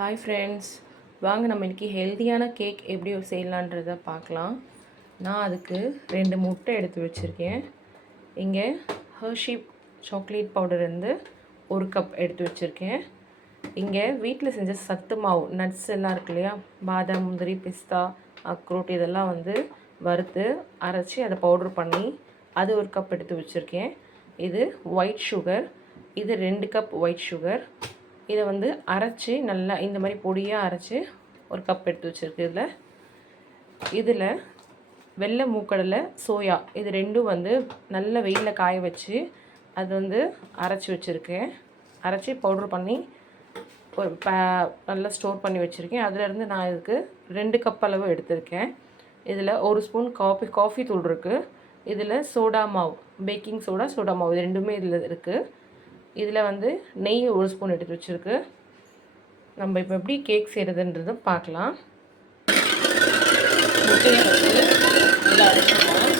Hi friends, வாங்க நம்ம இன்றைக்கி ஹெல்த்தியான கேக் எப்படி செய்யலான்றதை பார்க்கலாம். நான் அதுக்கு 2 முட்டை எடுத்து வச்சுருக்கேன். இங்கே ஹெர்ஷி சாக்லேட் பவுடர் வந்து 1 கப் எடுத்து வச்சுருக்கேன். இங்கே வீட்டில் செஞ்ச சத்து மாவு நட்ஸ் எல்லாம் இருக்கு இல்லையா, பாதாம், முந்திரி, பிஸ்தா, அக்ரோட் இதெல்லாம் வந்து வறுத்து அரைச்சி அதை பவுட்ரு பண்ணி அது 1 கப் எடுத்து வச்சுருக்கேன். இது ஒயிட் சுகர், இது 2 கப் ஒயிட் சுகர். இதை வந்து அரைச்சி நல்லா இந்த மாதிரி பொடியாக அரைச்சி 1 கப் எடுத்து வச்சுருக்கு. இதில் வெள்ளை மூக்கடலை, சோயா இது ரெண்டும் வந்து நல்ல வெயிலில் காய வச்சு அது வந்து அரைச்சி வச்சுருக்கேன். அரைச்சி பவுட்ரு பண்ணி ஒரு நல்லா ஸ்டோர் பண்ணி வச்சுருக்கேன். அதிலேருந்து நான் இதுக்கு 2 கப் அளவு எடுத்திருக்கேன். இதில் 1 ஸ்பூன் காஃபி தூள் இருக்குது. இதில் சோடா மாவு, பேக்கிங் சோடா, சோடா மாவு இது ரெண்டுமே இதில் இருக்குது. இதில் வந்து நெய் 1 ஸ்பூன் எடுத்து வச்சுருக்கு. நம்ம இப்போ எப்படி கேக் செய்கிறதுன்றதை பார்க்கலாம். முட்டையை வந்து இதில் அரைச்சிக்கலாம்.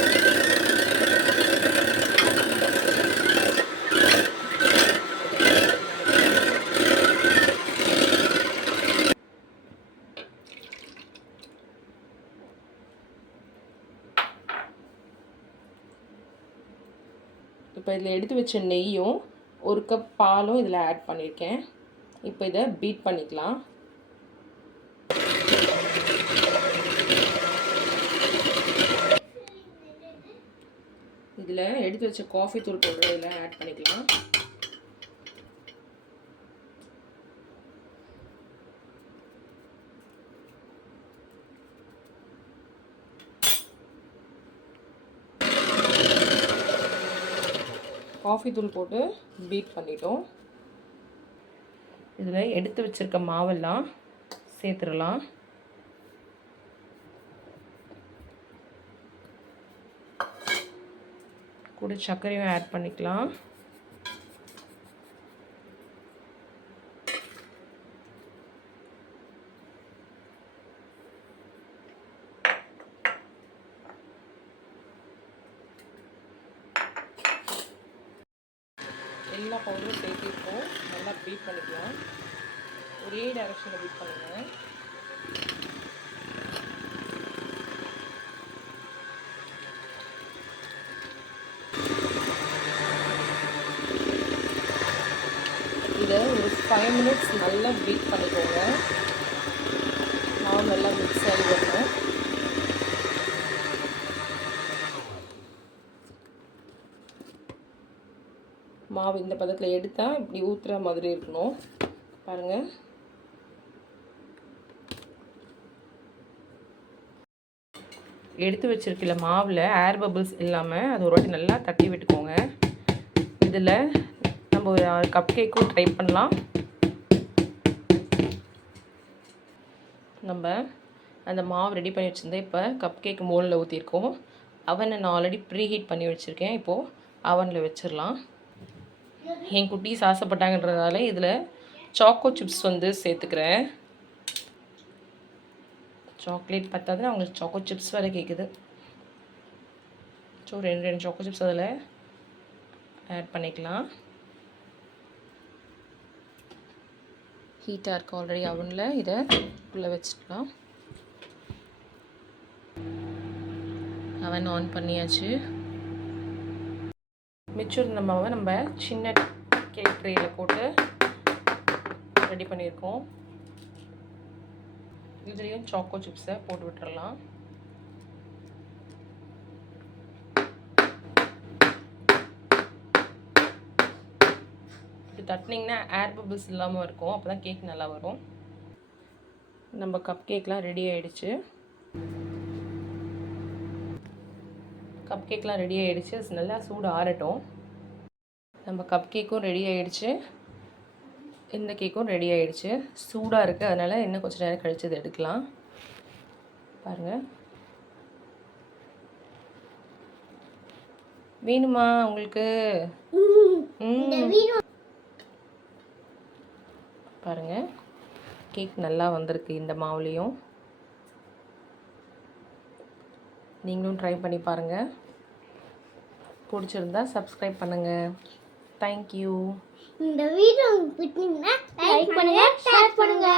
இப்போ இதில் எடுத்து வச்ச நெய்யும் 1 கப் பாலும் இதில் ஆட் பண்ணியிருக்கேன். இப்போ இதை பீட் பண்ணிக்கலாம். இதில் எடுத்து வச்ச காஃபி தூள் பவுடர் இதில் ஆட் பண்ணிக்கலாம். காஃபி தூள் போட்டு பீட் பண்ணிட்டோம். இதில் எடுத்து வச்சுருக்க மாவெல்லாம் சேர்த்துடலாம். கூட சர்க்கரையும் ஆட் பண்ணிக்கலாம். எல்லா பவுடரும் சேர்த்திருக்கோம். நல்லா பீட் பண்ணிக்கலாம். ஒரே டைரக்ஷனில் பீட் பண்ணுங்கள். இதை ஒரு 5 மினிட்ஸ் நல்லா பீட் பண்ணிக்கோங்க. மாவு நல்லா மிக்ஸ் ஆகி வரணும். மாவு இந்த பதத்தில் எடுத்தால் இப்படி ஊற்றுற மாதிரி இருக்கணும். பாருங்கள், எடுத்து வச்சிருக்கல மாவில் ஏர் பபிள்ஸ் இல்லாமல் அது ஒரு வாட்டி நல்லா தட்டி விட்டுக்கோங்க. இதில் நம்ம ஒரு கப் கேக்கும் ட்ரை பண்ணலாம். நம்ம அந்த மாவு ரெடி பண்ணி வச்சுருந்தேன். இப்போ கப் கேக் மோல்டில் ஊற்றிருக்கோம். அவனை நான் ஆல்ரெடி ப்ரீ ஹீட் பண்ணி வச்சுருக்கேன். இப்போது அவனில் வச்சிடலாம். என் குட்டீஸ் ஆசைப்பட்டாங்கன்றதால இதில் சாக்கோ சிப்ஸ் வந்து சேர்த்துக்கிறேன். சாக்லேட் பத்தாதுன்னு அவங்களுக்கு சாக்கோ சிப்ஸ் வேறு கேட்குது. ஸோ 2 சாக்கோ சிப்ஸ் அதில் ஆட் பண்ணிக்கலாம். ஹீட்டாக இருக்குது ஆல்ரெடி அவனில். இதை உள்ளே வச்சுக்கலாம். அவன் ஆன் பண்ணியாச்சு. மிச்சம் இருந்த மாவை நம்ம சின்ன கேக் ட்ரேயில் போட்டு ரெடி பண்ணியிருக்கோம். இதுலேயும் சாக்கோ சிப்ஸை போட்டு விட்டுறலாம். இது தட்டினீங்கன்னா ஏர் பபிள்ஸ் இல்லாமல் இருக்கும். அப்போ தான் கேக் நல்லா வரும். நம்ம கப் கேக்லாம் ரெடி ஆகிடுச்சு. கப் கேக்லாம் ரெடி ஆகிடுச்சு. நல்லா சூடு ஆறட்டும். நம்ம கப் கேக்கும் ரெடி ஆகிடுச்சு. இந்த கேக்கும் ரெடி ஆகிடுச்சு. சூடாக இருக்குது, அதனால் இன்னும் கொஞ்சம் நேரம் கழித்து இதை எடுக்கலாம். பாருங்கள், வேணுமா உங்களுக்கு? பாருங்கள், கேக் நல்லா வந்திருக்கு. இந்த மாவுலேயும் நீங்களும் ட்ரை பண்ணி பாருங்கள். பிடிச்சிருந்தா சப்ஸ்கிரைப் பண்ணுங்கள். தேங்க்யூ. இந்த வீடியோ பிடிச்சிருந்தா லைக் பண்ணுங்க, ஷேர் பண்ணுங்க.